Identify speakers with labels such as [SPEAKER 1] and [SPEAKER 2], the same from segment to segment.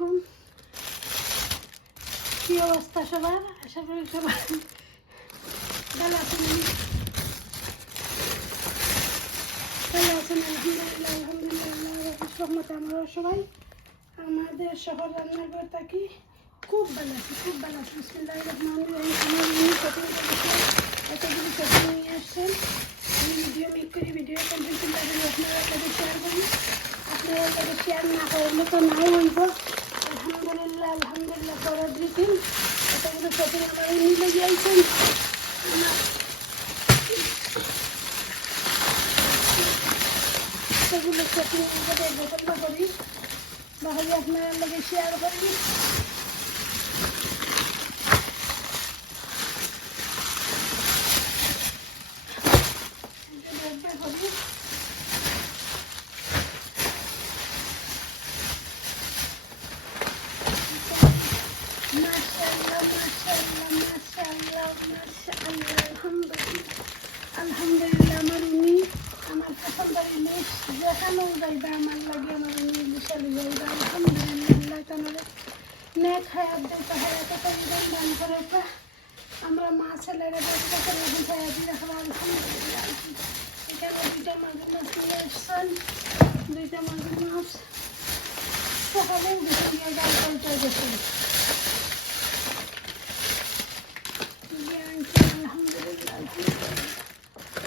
[SPEAKER 1] আলাইকুম কি অবস্থা সবার? আশা করি সবার ভালো আছেন ভালো আছেন, আলহামদুলিল্লাহ আলহামদুলিল্লাহ আমরা সবাই। আমাদের শহর রান্নাঘর থাকি খুব ভালো আছি, খুব ভালো আছি। বিসমিল্লাহ এতগুলো শপিং নিয়ে আসছেন। আমি ভিডিও মেক করি, ভিডিও করি আপনারা সাথে শেয়ার করি আপনারা শেয়ার না করলে তো নাই হইব আলহামদুলিল্লাহ আলহামদুলিল্লাহ করার দিন এতগুলো শপিং আমার উনি গিয়েছেন এতগুলো শপিং আমাদের করি। তাহলে আপনারা লগে শেয়ার করি। আলহামদুলিল্লাহ আমার উনি আমার পছন্দের ইলিশ যেখানেও যাইবা আমার লাগে আমার উনি ইলিশে যাইবা আলহামদুলিল্লাহ তাহলে নেক হায়াত দেয় হায়াতে পরিবার দান করে আমরা মা ছেলেরা ব্যবসা করে হায়াত রাখব আলহামদুলিল্লাহ এখানে দুইটা মাগুর মাছ নিয়ে এসছেন দুইটা মাগুর মাছ আলহামদুলিল্লাহ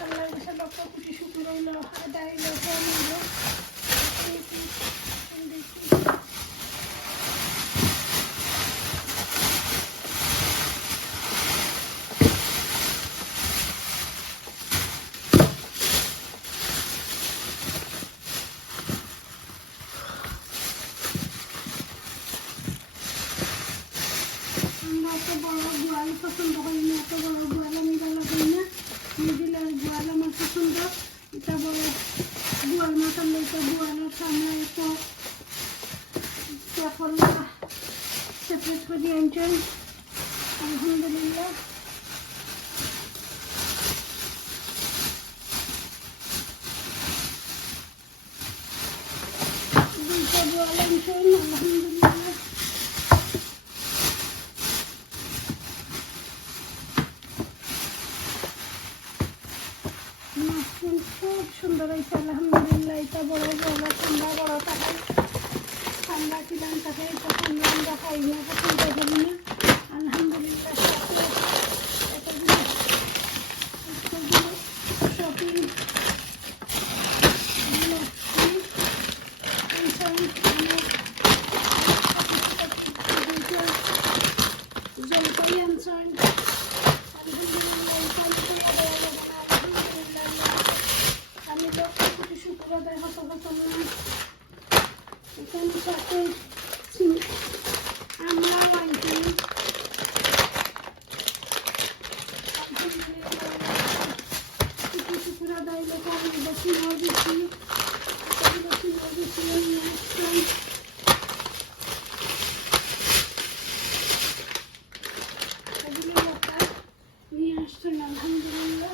[SPEAKER 1] আল্লাহর কাছে লক্ষ কোটি শুকুর হইল আদায় হইল ফল হইল দেখি দেখি আমরা এত বড় গোয়াল পছন্দ করি না এত বড় গোয়াল আমি ভালো করি না মিডিলের গোয়াল আমার পছন্দ এটা বড় গোয়াল মাছ আনলে তো গোয়ালের সামনে এত চাপলা সেপারেট করে আনছেন আলহামদুলিল্লাহ দুইটা গোয়াল আনছেন আলহামদুলিল্লাহ মাশরুম খুব সুন্দর হয়েছে, আলহামদুলিল্লাহ, এটা বড় বড় ঠান্ডা বড় থাকে। ঠান্ডা ছিলাম তাকে তখন আমরা খাই না পছন্দ করি না আলহামদুলিল্লাহ এতগুলো এতগুলো শপিং জলপাই আনছেন আলহামদুলিল্লাহ আমি তো কিছু শুক্র আদায় হতো হতাম না এখানে সাথে আমরা আনছি কিছু শুক্র আদায় লোক আমি বেশি নয় দিচ্ছি বেশি নয় দিচ্ছি নিয়ে আসছেন এগুলো লোকটা নিয়ে আসছেন আলহামদুলিল্লাহ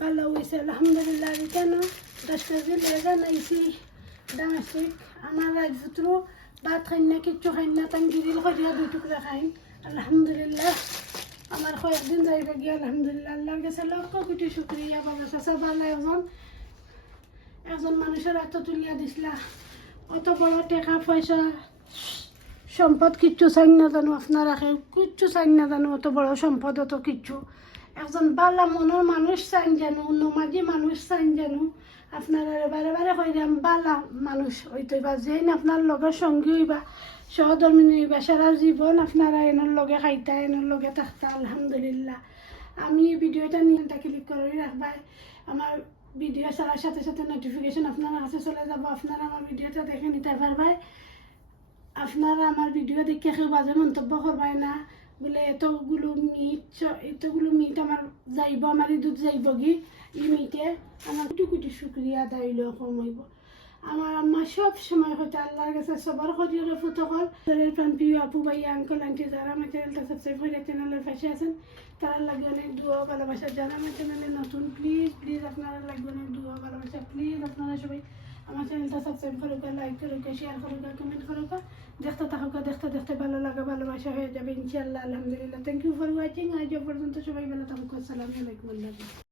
[SPEAKER 1] ভালো হয়েছে আলহামদুলিল্লাহ কেন? দশ কেজি লেগা নাইছি ডাঙাচিক আমার রাজপুত্র ভাত খাই না, কিচ্ছু খাই না তাই গিরিল করিয়া দুই টুকরা খাই আলহামদুলিল্লাহ, আমার কয়েকদিন যাইবে গিয়ে আলহামদুলিল্লাহ, আল্লাহর কাছে লক্ষ শুক্রিয়া, বাবা চাচা ভালো একজন একজন মানুষের এত তুলিয়া দিছিলা। অত বড় টাকা পয়সা, সম্পদ কিচ্ছু চাই না জানো, আপনারা কিচ্ছু চাই না জানো, অত বড় সম্পদ, অত কিচ্ছু। একজন বালা মনের মানুষ চাইন জানো নমাজি মানুষ চাইন জানো আপনারা বারে বারে কইরাম বালা মানুষ হইতইবা যেন আপনার লগের সঙ্গী হইবা, সহধর্মিনী হইবা, সারা জীবন আপনারা এনার লগে খাইতা, এনার লগে থাকতা, আলহামদুলিল্লাহ। আমি ভিডিওটা নিয়ে ক্লিক করে রাখবাই। আমার ভিডিও ছাড়ার সাথে সাথে নোটিফিকেশন আপনার কাছে চলে যাব। আপনারা আমার ভিডিওটা দেখে নিতে পারবাই। আপনারা আমার ভিডিও দেখে কেউ বাজে মন্তব্য করবাই না। বলে এতগুলো মিট এতগুলো মিট আমার যাইব, আমার দুধ যাইব গি ই মিটে আমার কোটি কোটি শুক্রিয়া দাইল কমাইব। আমার আম্মা সব সময় হয়তো আল্লাহর কাছে সবার শরীরে ফুটকল তাদের প্রাণ প্রিয় আপু, ভাই আঙ্কল আন্টি যারা আমার চ্যানেলটা সাবস্ক্রাইব করে চ্যানেলের পাশে আছেন তারা লাগবে অনেক দুয়া ভালোবাসা। যারা আমার চ্যানেলে নতুন প্লিজ প্লিজ আপনারা লাগবে অনেক দুয়া ভালোবাসা। প্লিজ আপনারা সবাই আমার চ্যানেলটা সাবস্ক্রাইব করো লাইক করো শেয়ার করো কমেন্ট করো দেখতে থাকো, দেখতে দেখতে ভালো লাগা, ভালোবাসা হয়ে যাবে ইনশাল্লাহ আলহামদুলিল্লাহ থ্যাংক ইউ ফর ওয়াচিং আজ পর্যন্ত সবাই ভালো থাকুক আসসালামু আলাইকুম, আল্লাহ।